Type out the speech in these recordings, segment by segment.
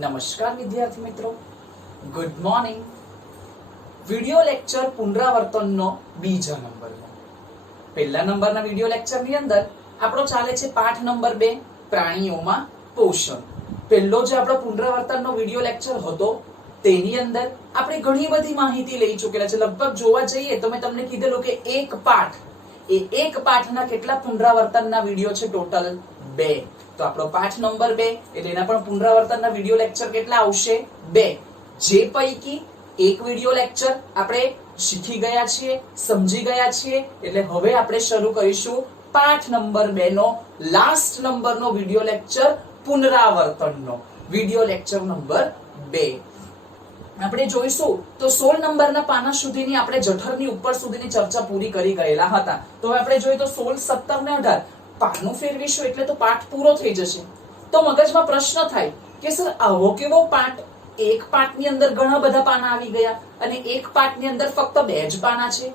નમસ્કાર વિદ્યાર્થી મિત્રો, ગુડ મોર્નિંગ. વિડિયો લેક્ચર પુનરાવર્તનનો બીજા નંબરનો પહેલા નંબરના વિડિયો લેક્ચરની અંદર આપણો ચાલે છે પાઠ નંબર 2 પ્રાણીઓમાં પોષણ. પહેલો જે આપણો પુનરાવર્તનનો વિડિયો લેક્ચર હતો તેની અંદર આપણે ઘણી બધી માહિતી લઈ ચૂકેલા છે. લગભગ જોવા જઈએ તો મેં તમને કીધેલું કે એક પાઠના કેટલા પુનરાવર્તનના વિડિયો છે? ટોટલ 2. તો આપણો પાઠ નંબર 2 એટલે એના પણ પુનરાવર્તનના વિડિયો લેક્ચર કેટલા આવશે? 2. જે પૈકી એક વિડિયો લેક્ચર આપણે શીખી ગયા છીએ, સમજી ગયા છીએ. એટલે હવે આપણે શરૂ કરીશું પાઠ નંબર 2 નો લાસ્ટ નંબરનો વિડિયો લેક્ચર પુનરાવર્તનનો વિડિયો લેક્ચર નંબર 2. આપણે જોઈશું તો 16 નંબરના પાના સુધીની આપણે જઠરની ઉપર સુધીની ચર્ચા પૂરી કરી ગયેલા હતા. તો હવે આપણે જોઈએ તો 16, 17 ને 18 પાનું ફેરવીશું એટલે તો પાઠ પૂરો થઈ જશે. તો મગજમાં પ્રશ્ન થાય કે સર આવો કેવો પાઠ? એક પાઠની અંદર ઘણા બધા પાના આવી ગયા અને એક પાઠની અંદર ફક્ત 2 જ પાના છે.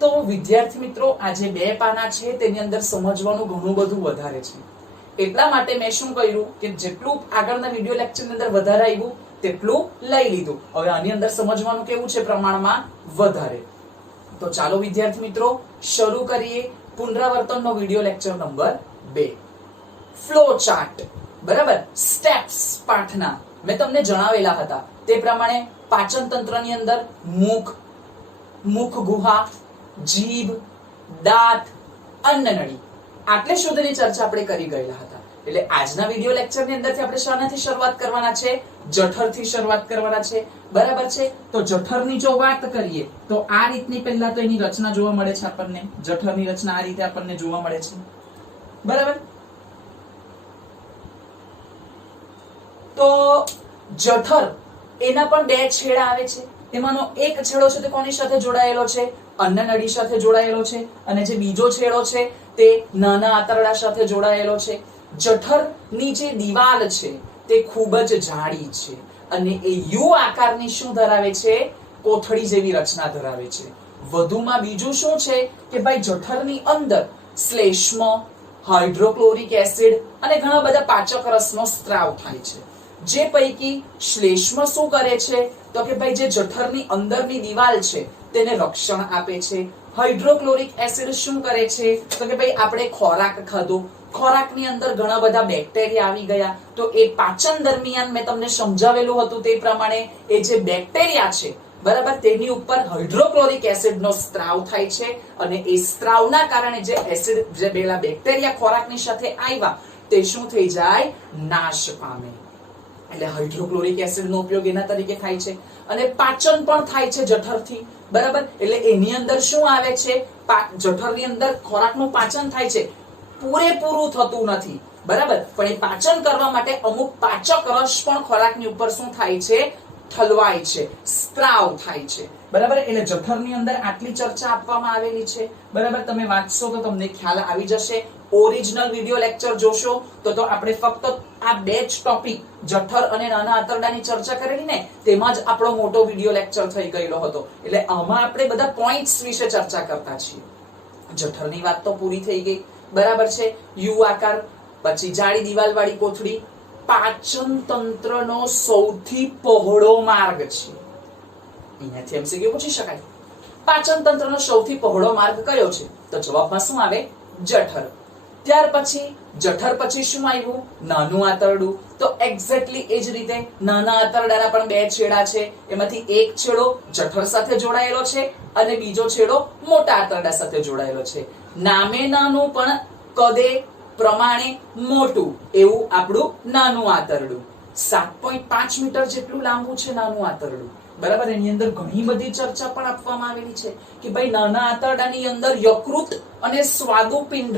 તો વિદ્યાર્થી મિત્રો, આ જે 2 પાના છે તેની અંદર સમજવાનું ઘણું બધું વધારે છે. એટલા માટે મેં શું કર્યું કે જેટલું આગળના વિડિયો લેક્ચરની અંદર વધારે આવ્યું તેટલું લઈ લીધું. હવે આની અંદર સમજવાનું કેવું છે? પ્રમાણમાં વધારે. તો ચાલો વિદ્યાર્થી મિત્રો શરૂ કરીએ પુનરાવર્તનનો video lecture number 2. Flow chart, બરાબર? સ્ટેપ્સ પાઠના મેં તમને જણાવેલા હતા તે પ્રમાણે પાચન તંત્રની અંદર મુખ ગુહા, જીભ, દાંત, અન્નનળી આટલે સુધીની ચર્ચા આપણે કરી ગયેલા હતા. એટલે આજના વિડિયો લેક્ચરની અંદરથી આપણે શાનાથી શરૂઆત કરવાના છે? જઠરથી શરૂઆત કરવાના છે, બરાબર છે? તો જઠરની જો વાત કરીએ તો આ રીતની પહેલા તો એની રચના જોવા મળે છે આપણને. જઠરની રચના આ રીતે આપણને જોવા મળે છે, બરાબર? તો જઠર એના પણ 2 છેડા આવે છે. એમાંનો એક છેડો છે તે કોની સાથે જોડાયેલો છે? અન્નનળી સાથે જોડાયેલો છે. અને જે બીજો છેડો છે તે નાના આંતરડા સાથે જોડાયેલો છે. જઠરની જે દિવાલ છે તે ખૂબ જ જાડી છે અને એ યુ આકારની શું ધરાવે છે? કોથળી જેવી રચના ધરાવે છે. વધુમાં બીજું શું છે કે ભાઈ જઠરની અંદર શ્લેષ્મ, હાઇડ્રોક્લોરિક એસિડ અને ઘણા બધા પાચક રસનો સ્ત્રાવ થાય છે. જે પૈકી શ્લેષ્મ શું કરે છે તો કે ભાઈ જે જઠરની અંદરની દિવાલ છે તેને રક્ષણ આપે છે. હાઇડ્રોક્લોરિક એસિડ શું કરે છે તો કે ભાઈ આપણે ખોરાક ખાધો, ખોરાકની અંદર ઘણા બધા બેક્ટેરિયા આવી ગયા તો એ પાચન દરમિયાન મેં તમને સમજાવેલું હતું તે પ્રમાણે એ જે બેક્ટેરિયા છે, બરાબર, તેની ઉપર હાઇડ્રોક્લોરિક એસિડનો સ્ત્રાવ થાય છે અને એ સ્ત્રાવના કારણે જે એસિડ જે પેલા બેક્ટેરિયા ખોરાકની સાથે આવ્યા તે શું થઈ જાય? નાશ પામે. એટલે હાઇડ્રોક્લોરિક એસિડનો ઉપયોગ એના તરીકે થાય છે અને પાચન પણ થાય છે જઠરથી, બરાબર? એટલે એની અંદર શું આવે છે? જઠરની અંદર ખોરાકનું પાચન થાય છે. પૂરેપૂરું થતું નથી, બરાબર? પણ એ પાચન કરવા માટે અમુક પાચક રસ પણ ખોરાકની ઉપર શું થાય છે? ઠલવાય છે, સ્ત્રાવ થાય છે, બરાબર? એટલે જઠરની અંદર આટલી ચર્ચા આપવામાં આવેલી છે, બરાબર? તમે વાંચશો તો તમને ખ્યાલ આવી જશે. ઓરિજિનલ વિડિયો લેક્ચર જોશો તો આપણે ફક્ત આ 2 જ ટોપિક જઠર અને નાના આંતરડાની ચર્ચા કરેલી ને તેમાં જ આપણો મોટો વિડિયો લેક્ચર થઈ ગયેલો હતો. એટલે આમાં આપણે બધા પોઈન્ટ્સ વિશે ચર્ચા કરતા છીએ. જઠરની વાત તો પૂરી થઈ ગઈ, બરાબર છે? યુ આકાર, પછી જાડી દિવાલ વાળી કોથળી પાચન તંત્રનો સૌથી પહોળો માર્ગ છે. અહીંયાથી એમસીક્યુ પૂછી શકાય. પાચન તંત્રનો સૌથી પહોળો માર્ગ કયો છે? તો જવાબમાં શું આવે? જઠર. ત્યાર પછી જઠર પછી શું આવ્યું? નાનું આંતરડું. તો એક્ઝેક્ટલી એ જ રીતે નાના આંતરડાના પણ 2 છેડા છે. એમાંથી એક છેડો જઠર સાથે જોડાયેલો છે અને બીજો છેડો મોટા આંતરડા સાથે જોડાયેલો છે. નામે નાનું પણ કદે પ્રમાણે મોટું એવું આપણું નાનું આંતરડું. 7.5 મીટર જેટલું લાંબુ છે નાનું આંતરડું, બરાબર? એની અંદર ઘણી બધી ચર્ચા પણ આપવામાં આવેલી છે કે ભાઈ નાના આંતરડાની અંદર યકૃત અને સ્વાદુપિંડ,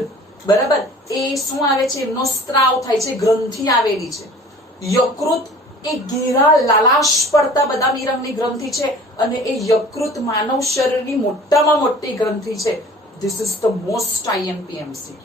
બરાબર, એ શું આવે છે? એમનો સ્ત્રાવ થાય છે, ગ્રંથિ આવેલી છે. યકૃત એ ઘેરા લાલાશ પડતા બદામી રંગની ગ્રંથિ છે અને એ યકૃત માનવ શરીરની મોટામાં મોટી ગ્રંથિ છે. This is the most IMP MCQ.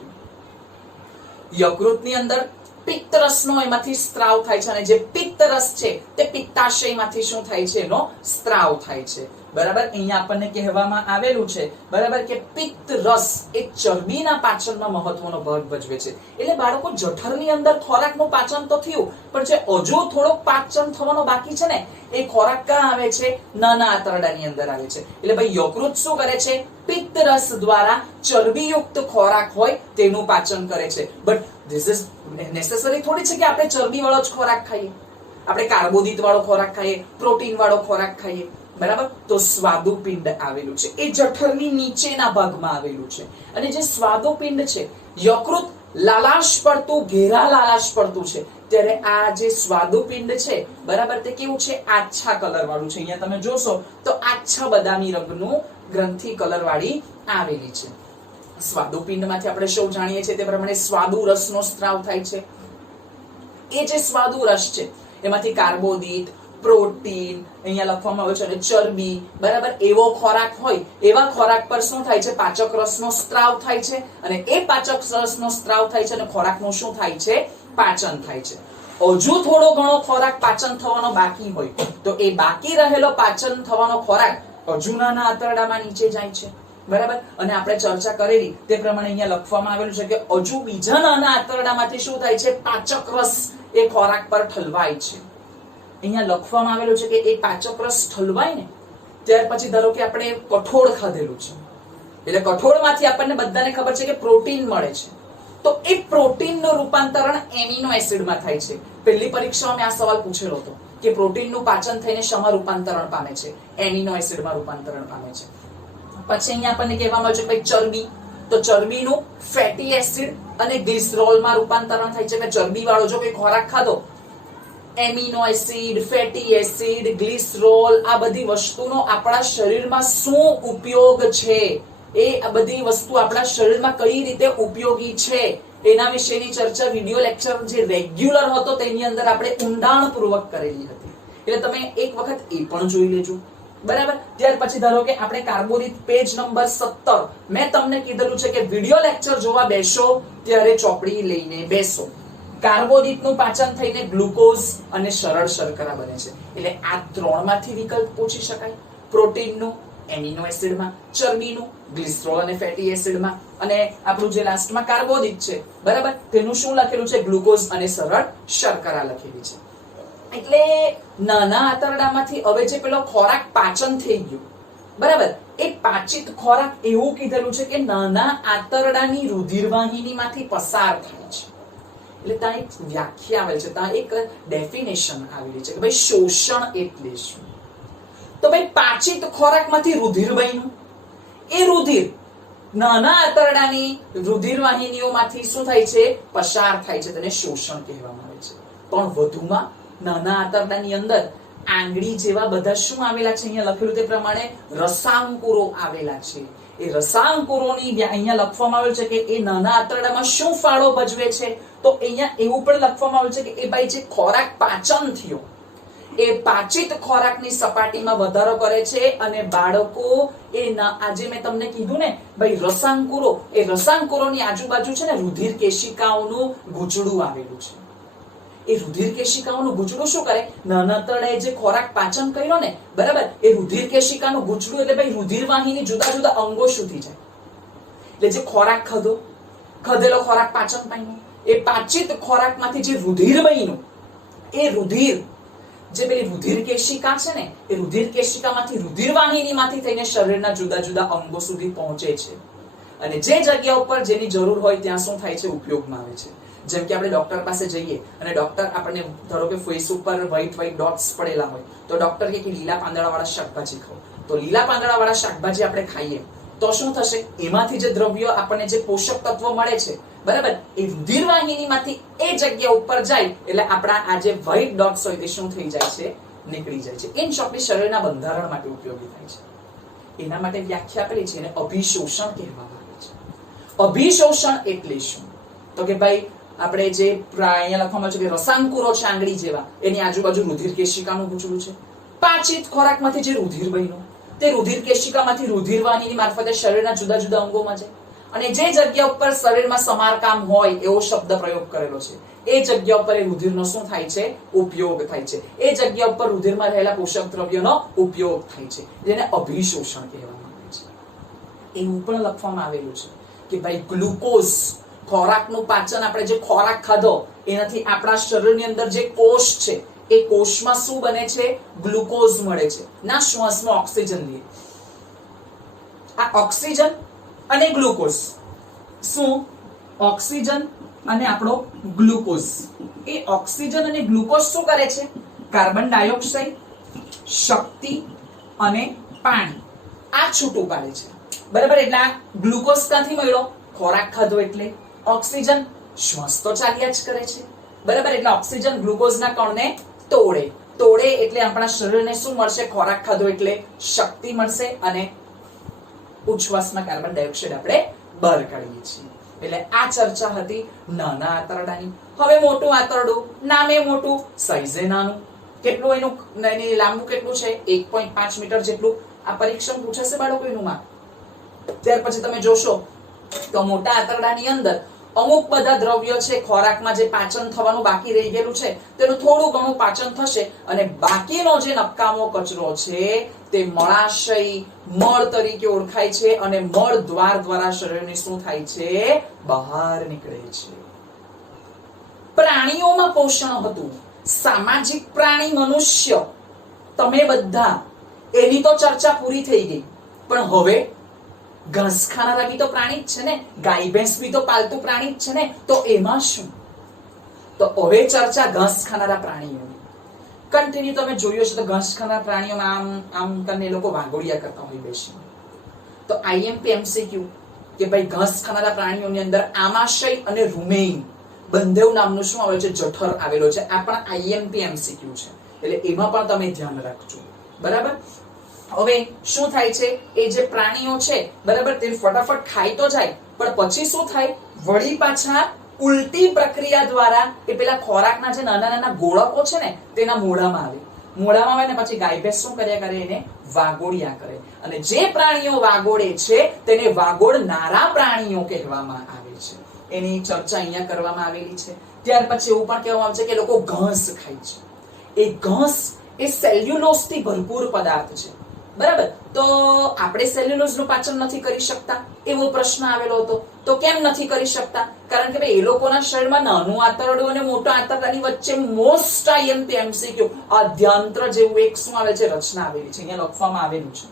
યકૃતની અંદર પિત્તરસનો એમાંથી સ્ત્રાવ થાય છે અને જે પિત્તરસ છે તે પિત્તાશયમાંથી શું થાય છે? એનો સ્ત્રાવ થાય છે. બરાબર. અહીંયા આપણને કહેવામાં આવેલું છે બરાબર કે પિત્ત રસ એ ચરબીના પાચનમાં મહત્વનો ભાગ ભજવે છે. એટલે બાળકો જઠરની અંદર ખોરાકનું પાચન તો થયું, પણ જે હજુ થોડોક પાચન થવાનો બાકી છે ને એ ખોરાક ક્યાં આવે છે? નાના આંતરડાની અંદર આવે છે. એટલે ભાઈ યકૃત શું કરે છે? પિત્ત રસ દ્વારા ચરબીયુક્ત ખોરાક હોય તેનું પાચન કરે છે. બટ ધીસ ઇઝ નેસેસરી થોડી છે કે આપણે ચરબી વાળો જ ખોરાક ખાઈએ. આપણે કાર્બોદિત વાળો ખોરાક ખાઈએ, પ્રોટીન વાળો ખોરાક ખાઈએ, બરાબર. તો સ્વાદુપિંડ આવેલું છે એ જઠરની નીચેના ભાગમાં આવેલું છે. અને જે સ્વાદુપિંડ છે, યકૃત લાલાશ પડતું, ઘેરા લાલાશ પડતું છે, ત્યારે આ જે સ્વાદુપિંડ છે બરાબર તે કેવું છે? આછા કલર વાળું છે. અહીંયા તમે જોશો તો આછા બદામી રંગનું ગ્રંથિ કલર વાળી આવેલી છે. સ્વાદુપિંડમાંથી આપણે સૌ જાણીએ છીએ તે પ્રમાણે સ્વાદુ રસનો સ્ત્રાવ થાય છે. એ જે સ્વાદુ રસ છે એમાંથી કાર્બોદિત, પ્રોટીન, અહીંયા લખવામાં આવે છે, અને ચરબી બરાબર એવો ખોરાક હોય, એવા ખોરાક પર શું થાય છે? પાચક રસનો સ્ત્રાવ થાય છે. અને એ પાચક રસનો સ્ત્રાવ થાય છે અને ખોરાકનું શું થાય છે? પાચન થાય છે. હજુ થોડો ઘણો ખોરાક પાચન થવાનો બાકી હોય તો એ બાકી રહેલો પાચન થવાનો ખોરાક હજુ નાના આંતરડામાં નીચે જાય છે, બરાબર. અને આપણે ચર્ચા કરેલી તે પ્રમાણે અહીંયા લખવામાં આવેલું છે કે હજુ બીજા નાના આંતરડામાંથી શું થાય છે? પાચક રસ એ ખોરાક પર ઠલવાય છે. અહીંયા લખવામાં આવેલું છે કે એ પાચક રસ ઠલવાય ને ત્યાર પછી ધારો કે આપણે કઠોળ ખાધેલું છે, એટલે કઠોળમાંથી આપણને બધાને ખબર છે કે પ્રોટીન મળે છે. તો એ પ્રોટીનનું રૂપાંતરણ એમિનો એસિડમાં થાય છે. પહેલી પરીક્ષામાં મેં આ સવાલ પૂછેલો હતો કે પ્રોટીનનું પાચન થઈને શેમાં રૂપાંતરણ પામે છે? એમિનો એસિડમાં રૂપાંતરણ પામે છે. પછી અહીંયા આપણને કહેવામાં આવે છે કે ચરબી, તો ચરબીનું ફેટી એસિડ અને ગ્લિસરોલમાં રૂપાંતરણ થાય છે. કે ચરબી વાળો જો કોઈ ખોરાક ખાધો, amino acid, fatty acid, glycerol, આ બધી વસ્તુનો આપણા શરીરમાં શું ઉપયોગ છે, એ આ બધી વસ્તુ આપણા શરીરમાં કઈ રીતે ઉપયોગી છે એના વિશેની ચર્ચા વિડિયો લેક્ચર જે રેગ્યુલર હતો તેની અંદર આપણે ઊંડાણપૂર્વક કરેલી હતી. એટલે તમે એક વખત એ પણ જોઈ લેજો, બરાબર. ત્યાર પછી ધારો કે આપણે કાર્બોદિત પેજ નંબર 17 મેં તમને કીધેલું છે કે વિડિયો લેક્ચર જોવા બેસો ત્યારે ચોપડી લઈને બેસો. કાર્બોદિતનું પાચન થઈને ગ્લુકોઝ અને સરળ શર્કરા બને છે. એટલે આ ત્રણમાંથી વિકલ્પ પૂછી શકાય. પ્રોટીનનું એમિનો એસિડમાં, ચરબીનું ગ્લિસરોલ અને ફેટી એસિડમાં, અને આપણું જે લાસ્ટમાં કાર્બોદિત છે બરાબર તેનું શું લખેલું છે? ગ્લુકોઝ અને સરળ શર્કરા લખેલી છે. એટલે નાના આંતરડામાંથી હવે જે પેલો ખોરાક પાચન થઈ ગયો બરાબર, એ પાચિત ખોરાક એવું કીધેલું છે કે નાના આંતરડાની રુધિરવાહિનીમાંથી પસાર થાય છે. એટલે ત્યાં એક વ્યાખ્યા આવેલી છે, ત્યાં એક ડેફિનેશન આવેલી છે કે ભાઈ શોષણ એટલે શું? તો ભાઈ પાચિત ખોરાકમાંથી રુધિર બન્યું, એ રુધિર નાના આંતરડાની રુધિરવાહિનીઓમાંથી શું થાય છે? પસાર થાય છે. તેને શોષણ કહેવામાં આવે છે. પણ વધુમાં નાના આંતરડાની અંદર આંગળી જેવા બધા શું આવેલા છે? અહીંયા લખેલું તે પ્રમાણે રસાંકુરો આવેલા છે. એ રસાંકુરોની અહીંયા લખવામાં આવેલું છે કે એ નાના આંતરડામાં શું ફાળો ભજવે છે? તો અહીંયા એવું પણ લખવામાં આવેલું છે કે એ ભાઈ જે ખોરાક પાચન થયો એ પાચિત ખોરાકની સપાટીમાં વધારો કરે છે. અને બાળકો એ આજે મેં તમને કીધું ને ભાઈ રસાંકુરો, એ રસાંકુરોની આજુબાજુ છે ને રુધિર કેશિકાઓનું ગૂંચળું આવેલું છે. એ રુધિર કેશિકાઓનું ગૂંચળું શું કરે? નાના આંતરડાએ જે ખોરાક પાચન કર્યો ને બરાબર, એ રુધિર કેશિકાનું ગૂંચળું એટલે ભાઈ રુધિર વાહિની જુદા જુદા અંગો સુધી જાય. એટલે જે ખોરાક ખાધેલો ખોરાક પાચન પામ્યો, એ પાચિત ખોરાકમાંથી જે રુધિર બન્યું, એ રુધિર જે પેલી રુધિર કેશિકા છે ને, એ રુધિર કેશિકામાંથી રુધિર વાહિનીમાંથી થઈને શરીરના જુદા જુદા અંગો સુધી પહોંચે છે. અને જે જગ્યા ઉપર જેની જરૂર હોય ત્યાં શું થાય છે? ઉપયોગમાં આવે છે. જેમ કે આપણે ડોક્ટર પાસે જઈએ અને ડોક્ટર આપણને ધારો કે ફેસ ઉપર વ્હાઈટ ડોટ્સ પડેલા હોય તો ડોક્ટર કે લીલા પાંદડાવાળા શાકભાજી ખાઓ. તો લીલા પાંદડાવાળા શાકભાજી આપણે ખાઈએ તો શું થશે? એમાંથી જે દ્રવ્યો આપણને જે પોષક તત્વો મળે છે બરાબર, એ રુધિર વાહિનીમાંથી એ જગ્યા ઉપર જાય એટલે આપણા આ જે વ્હાઈટ ડોટ્સ હોય તે શું થઈ જાય છે? નીકળી જાય છે. ઇન શોર્ટ શરીરના બંધારણ માટે ઉપયોગી થાય છે. એના માટે વ્યાખ્યા આપેલી છે, એને અભિશોષણ કહેવામાં આવે છે. અભિશોષણ એટલે શું? તો કે ભાઈ આપણે જે અહીંયા લખવામાં છે કે રસાંકુરો છે આંગળી જેવા, એની આજુબાજુ રુધિર કેશિકાનું ગૂંચળું છે. પાચિત ખોરાકમાંથી જે રુધિર બન્યું તે રુધિર કેશિકામાંથી રુધિર વાહિની મારફતે શરીરના જુદા જુદા અંગોમાં જાય. અને જે જગ્યા ઉપર શરીરમાં સમારકામ હોય એવો શબ્દ પ્રયોગ કરેલો છે એ જગ્યા ઉપર એ રુધિરનો શું થાય છે? ઉપયોગ થાય છે. એ જગ્યા ઉપર રુધિરમાં રહેલા પોષક દ્રવ્યોનો ઉપયોગ થાય છે, જેને અભિશોષણ કહેવામાં આવે છે. એવું પણ લખવામાં આવેલું છે કે ભાઈ ગ્લુકોઝ, ખોરાકનું પાચન, આપણે જે ખોરાક ખાધો એનાથી આપણા શરીરની અંદર જે કોષ છે એ કોષમાં શું બને છે? ગ્લુકોઝ મળે છે. ના શ્વાસમાં ઓક્સિજન લઈએ, આ ઓક્સિજન અને ગ્લુકોઝ, શું? ઓક્સિજન અને આપણો ગ્લુકોઝ. એ ઓક્સિજન અને ગ્લુકોઝ શું કરે છે? કાર્બન ડાયોક્સાઇડ, શક્તિ અને પાણી આ છૂટું પાડે છે. બરાબર? એટલે આ ગ્લુકોઝ ક્યાંથી મળ્યો? ખોરાક ખાધો એટલે. ઓક્સિજન, શ્વાસ તો ચાલ્યા જ કરે છે. બરાબર? એટલે ઓક્સિજન ગ્લુકોઝના કણને તોડે એટલે આપણા શરીરને શું મળશે? ખોરાક ખાધો એટલે શક્તિ મળશે અને ઉચ્છ્વાસમાં કાર્બન ડાયોક્સાઇડ આપણે બહાર કાઢીએ છીએ. એટલે આ ચર્ચા હતી નાના આંતરડાની. હવે મોટું આંતરડું, નામે મોટું, સાઈઝે નાનું. કેટલું એનું લાંબુ કેટલું છે? 1.5 મીટર જેટલું. આ પરીક્ષામાં પૂછાશે બાળકો એનું માપ. ત્યાર પછી તમે જોશો તો મોટા આંતરડાની અંદર અમુક બધા દ્રવ્યો છે, ખોરાકમાં જે પાચન થવાનું બાકી રહી ગયેલું છે તેનું થોડું ઘણું પાચન થશે અને બાકીનો જે નકામો કચરો છે તે મળાશય, મળ તરીકે ઓળખાય છે અને મળ દ્વાર દ્વારા શરીરની શું થાય છે? બહાર નીકળે છે. પ્રાણીઓમાં પોષણ હતું. સામાજિક પ્રાણી મનુષ્ય, તમે બધા, એની તો ચર્ચા પૂરી થઈ ગઈ. પણ હવે ઘાસ ખાનારા બી તો પ્રાણી જ છે ને, ગાય ભેંસ બી તો પાલતુ પ્રાણી જ છે ને, તો એમાં શું? તો હવે ચર્ચા ઘાસ ખાનારા પ્રાણીઓની. કન્ટિન્યુ તમે જોયું છે તો ઘાસ ખાનારા પ્રાણીઓમાં આમ કરીને લોકો વાગોડિયા કરતા હોય બેસી. તો આઈએમપી એમસીક્યુ કે ભાઈ ઘાસ ખાનારા પ્રાણીઓની અંદર આમાશય અને રૂમેન બંધેવ નામનું શું આવેલું છે? જઠર આવેલો છે. આ પણ આઈએમપી એમસીક્યુ છે, એટલે એમાં પણ તમે ધ્યાન રાખજો. બરાબર? હવે શું થાય છે? એ જે પ્રાણીઓ છે, બરાબર, તે ફટાફટ ખાઈ તો જાય, પણ પછી શું થાય? વળી પાછા ઉલટી પ્રક્રિયા દ્વારા એ પેલા ખોરાકના જે નાના નાના ગોળકો છે ને તેના મોઢામાં આવે. મોઢામાં આવે ને પછી ગાય ભેંસ શું કર્યા કરે? એને વાગોડિયા કરે. અને જે પ્રાણીઓ વાગોડે છે તેને વાગોડનારા પ્રાણીઓ કહેવામાં આવે છે. એની ચર્ચા અહીંયા કરવામાં આવેલી છે. ત્યાર પછી એવું પણ કહેવામાં આવે છે કે લોકો ઘાસ ખાય છે. એ ઘાસ એ સેલ્યુલોઝ થી ભરપૂર પદાર્થ છે. બરાબર? તો આપણે સેલ્યુલોઝ નું પાચન નથી કરી શકતા એવો પ્રશ્ન આવેલો હતો. તો કેમ નથી કરી શકતા? કારણ કે ભાઈ એ લોકોના શરીરમાં નાનું આંતરડું અને મોટું આંતરડાની વચ્ચે મોસ્ટ આઈએમપી એમસીક્યુ અધ્યંત્ર જેવું એક શું આવે છે? રચના આવેલી છે. અહીંયા લખવામાં આવેલું છે.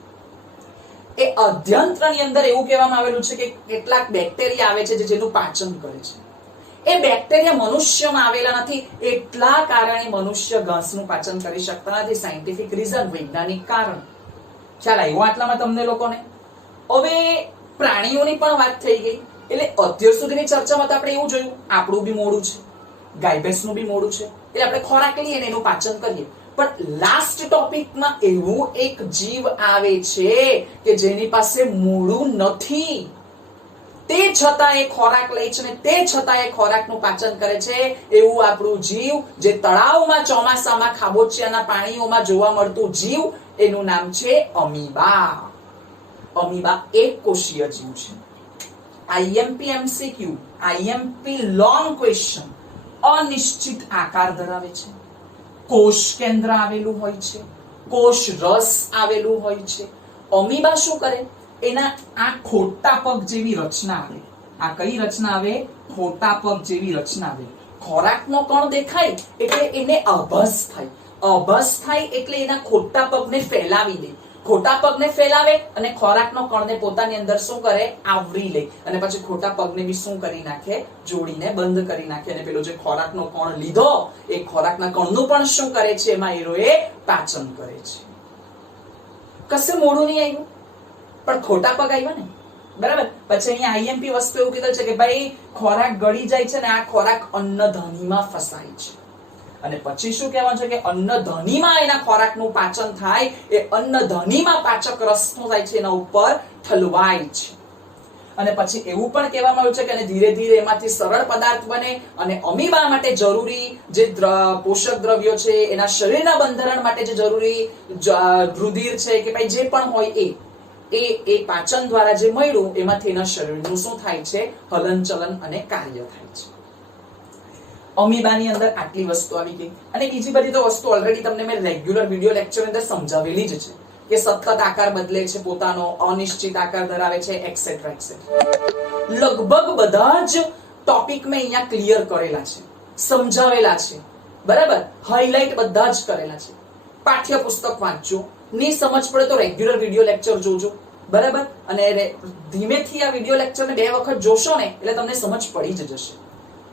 એ અધ્યંત્રની અંદર એવું કહેવામાં આવેલું છે કે કેટલાક બેક્ટેરિયા આવે છે જેનું પાચન કરે છે. એ બેક્ટેરિયા મનુષ્યમાં આવેલા નથી, એટલા કારણે મનુષ્ય ઘાસનું પાચન કરી શકતા નથી. સાયન્ટિફિક રીઝન, વૈજ્ઞાનિક કારણ. ખ્યાલ આવ્યો આટલામાં તમને લોકોને? હવે પ્રાણીઓની પણ વાત થઈ ગઈ. એટલે અત્યાર સુધીની ચર્ચામાં તો આપણે એવું જોયું, આપણું બી મોડું છે, ગાય ભેંસનું બી મોડું છે, એટલે આપણે ખોરાક લઈએ ને એનું પાચન કરીએ. પણ લાસ્ટ ટોપિકમાં એવું એક જીવ આવે છે કે જેની પાસે મોડું નથી, તે છતાં એ ખોરાક લે છે ને તે છતાં એ ખોરાકનું પાચન કરે છે. એવું આપણું જીવ, જે તળાવમાં ચોમાસામાં ખાબોચિયાના પાણીઓમાં જોવા મળતું જીવ, એનું નામ છે અમીબા. અમીબા એક કોષીય જીવ છે. IMP MCQ, IMP long question. અનિશ્ચિત આકાર ધરાવે છે. કોષ કેન્દ્ર આવેલું હોય છે, કોષ રસ આવેલું હોય છે. અમીબા શું કરે? એના આ ખોટા પગ જેવી રચના આવે. આ કઈ રચના આવે? ખોટા પગ જેવી રચના આવે. ખોરાકનો કણ દેખાય એટલે એને આભાસ થાય. આભાસ થાય એટલે એના ખોટા પગને ફેલાવી દે. ખોટા પગને ફેલાવે અને ખોરાકનો કણને પોતાની અંદર શું કરે? આવરી લે. અને પછી ખોટા પગને બી શું કરી નાખે? જોડીને બંધ કરી નાખે. અને પેલો જે ખોરાકનો કણ લીધો એ ખોરાકના કણનું પણ શું કરે છે? એમાં એ પાચન કરે છે. કશે મોડું નહીં આવ્યું, પણ ખોટા પગ આવ્યા ને. બરાબર? પછી અહીંયા આઈએમપી વસ્તુ એવું કીધું છે કે ભાઈ ખોરાક ગળી જાય છે ને આ ખોરાક અન્નધમનીમાં ફસાય છે. અને પછી શું કહેવાનું છે કે અન્નધમનીમાં એના ખોરાકનું પાચન થાય. એ અન્નધમનીમાં પાચક રસ શું થાય છે? એના ઉપર ઠલવાય છે. અને પછી એવું પણ કહેવામાં આવ્યું છે કે ધીરે ધીરે એમાંથી સરળ પદાર્થ બને અને અમીબા માટે જરૂરી જે પોષક દ્રવ્યો છે, એના શરીરના બંધારણ માટે જે જરૂરી રુધિર છે કે ભાઈ જે પણ હોય એ પાચન દ્વારા જે મળ્યું એમાંથી એના શરીરનું શું થાય છે? હલનચલન અને કાર્ય થાય છે. અમીબાની અંદર આટલી વસ્તુ આવી ગઈ અને બીજી બધી તો વસ્તુ ઓલરેડી તમને મેં રેગ્યુલર વિડિયો લેક્ચર અંદર સમજાવેલી જ છે કે સતત આકાર બદલે છે પોતાનો, અનિશ્ચિત આકાર ધરાવે છે, એક્સેટ્રા એક્સેટ્રા. લગભગ બધા જ ટોપિક મેં અહીંયા ક્લિયર કરેલા છે, સમજાવેલા છે, બરાબર, હાઇલાઇટ બધા જ કરેલા છે. પાઠ્યપુસ્તક વાંચજો, ની સમજ પડે તો રેગ્યુલર વિડિયો લેક્ચર જોજો, બરાબર. અને ધીમેથી આ વિડિયો લેક્ચરને 2 વખત જોશો ને એટલે તમને સમજ પડી જ જશે.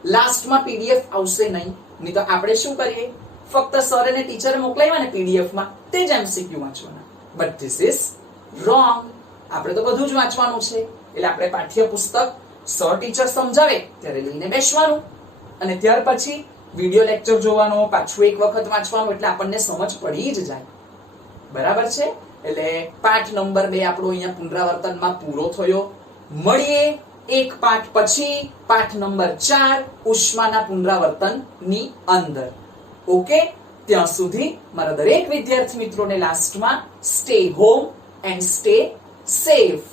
લાસ્ટમાં પીડીએફ આવશે નહીં તો આપણે શું કરીએ, ફક્ત સર અને ટીચરે મોકલાવ્યા ને પીડીએફ માં તે જ એમસીક્યુ વાંચવાના. But this is wrong. આપણે તો બધું જ વાંચવાનું છે. એટલે આપણે પાઠ્યપુસ્તક સર ટીચર સમજાવે ત્યારે લઈને બેસવાનું અને ત્યાર પછી વિડિયો લેક્ચર જોવાનો, પાછું એક વખત વાંચવાનું, એટલે આપણને સમજ પડી જ જાય. બરાબર છે. એટલે પાઠ નંબર 2 આપણો અહીંયા પુનરાવર્તનમાં પૂરો થયો. મળીએ એક પાઠ પછી પાઠ નંબર 4 ઉષ્માના પુનરાવર્તનની અંદર. ઓકે, ત્યાં સુધી મારા દરેક વિદ્યાર્થી મિત્રોને લાસ્ટમાં stay home and stay safe.